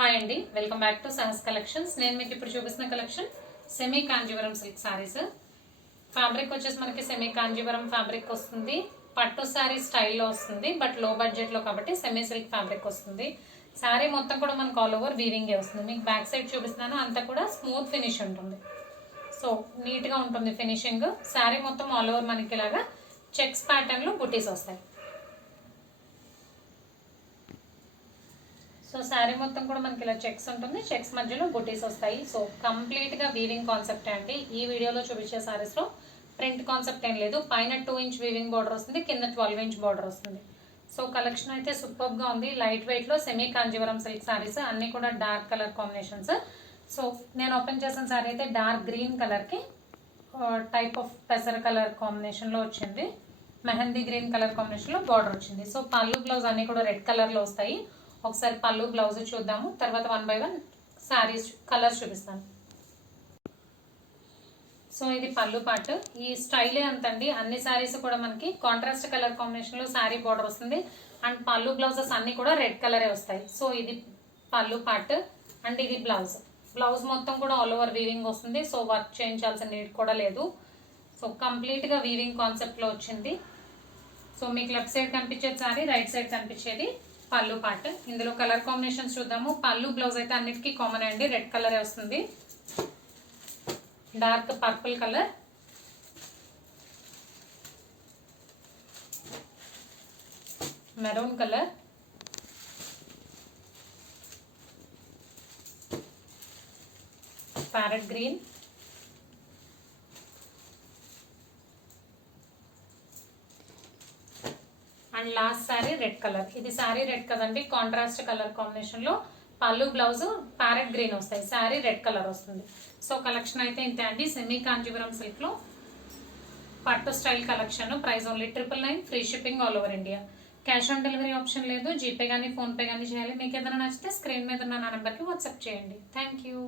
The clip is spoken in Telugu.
హాయ్ అండి, welcome back to Sahas collections. నేను మీకు ఇప్పుడు చూపిస్తున్న collection semi Kanjeevaram silk saris. Fabric వచ్చేసి మనకి సెమీ కాంజీవరం ఫ్యాబ్రిక్ వస్తుంది. పట్టు సారీ స్టైల్లో వస్తుంది, బట్ లో బడ్జెట్లో కాబట్టి సెమీ సిల్క్ ఫ్యాబ్రిక్ వస్తుంది. సారీ మొత్తం కూడా మనకు ఆల్ ఓవర్ వీవింగే వస్తుంది. మీకు బ్యాక్ సైడ్ చూపిస్తున్నాను, అంతా కూడా స్మూత్ ఫినిష్ ఉంటుంది. సో నీట్గా ఉంటుంది ఫినిషింగ్. సారీ మొత్తం ఆల్ ఓవర్ మనకి ఇలాగా చెక్స్ ప్యాటర్న్లో బుటీస్ వస్తాయి. సో శారీ మొత్తం కూడా మనకి ఇలా చెక్స్ ఉంటుంది, చెక్స్ మధ్యలో బుటీస్ వస్తాయి. సో కంప్లీట్గా వీవింగ్ కాన్సెప్ట్ అండి. ఈ వీడియోలో చూపించే సారీస్లో ప్రింట్ కాన్సెప్ట్ ఏం లేదు. పైన 2 ఇంచ్ వీవింగ్ బార్డర్ వస్తుంది, కింద 12 ఇంచ్ బార్డర్ వస్తుంది. సో కలెక్షన్ అయితే సూపర్గా ఉంది. లైట్ వెయిట్లో సెమీ కాంజీవరం సిల్క్ సారీస్ అన్నీ కూడా డార్క్ కలర్ కాంబినేషన్స్. సో నేను ఓపెన్ చేసిన సారీ అయితే డార్క్ గ్రీన్ కలర్కి టైప్ ఆఫ్ పెసర కలర్ కాంబినేషన్లో వచ్చింది. మెహందీ గ్రీన్ కలర్ కాంబినేషన్లో బార్డర్ వచ్చింది. సో పళ్ళు బ్లౌజ్ అన్నీ కూడా రెడ్ కలర్లో వస్తాయి. ఒకసారి పళ్ళు బ్లౌజ్ చూద్దాము, తర్వాత 1 by 1 శారీస్ కలర్స్ చూపిస్తాను. సో ఇది పళ్ళు పార్ట్. ఈ స్టైలే అంతండి. అన్ని శారీస్ కూడా మనకి కాంట్రాస్ట్ కలర్ కాంబినేషన్లో శారీ బార్డర్ వస్తుంది. అండ్ పళ్ళు బ్లౌజెస్ అన్నీ కూడా రెడ్ కలరే వస్తాయి. సో ఇది పళ్ళు పార్ట్ అండ్ ఇది బ్లౌజ్. బ్లౌజ్ మొత్తం కూడా ఆల్ ఓవర్ వీవింగ్ వస్తుంది. సో వర్క్ చేయించాల్సిన నీడ్ కూడా లేదు. సో కంప్లీట్గా వీవింగ్ కాన్సెప్ట్లో వచ్చింది. సో మీకు లెఫ్ట్ సైడ్ కనిపించేది శారీ, రైట్ సైడ్ కనిపించేది పళ్ళు పార్ట్. ఇందులో కలర్ కాంబినేషన్స్ చూద్దాము. పళ్ళు బ్లౌజ్ అయితే అన్నిటికీ కామన్ అండి, రెడ్ కలరే వస్తుంది. Dark purple colour, maroon colour, parrot green, and last sari red colour. ఇది శారీ రెడ్ కదండి, కాంట్రాస్ట్ కలర్ కాంబినేషన్లో పళ్ళు బ్లౌజ్ ప్యారెట్ గ్రీన్ వస్తాయి, శారీ రెడ్ కలర్ వస్తుంది. సో కలెక్షన్ అయితే ఇంతే అండి. సెమీ కాంజీవరం సిల్క్లో పట్టు style collection. Price only 999, free shipping all over India. Cash on delivery option లేదు. జీపే కానీ ఫోన్పే కానీ చేయాలి. మీకు ఏదైనా నచ్చితే స్క్రీన్ మీద ఉన్న నా నెంబర్కి వాట్సాప్ చేయండి. Thank you.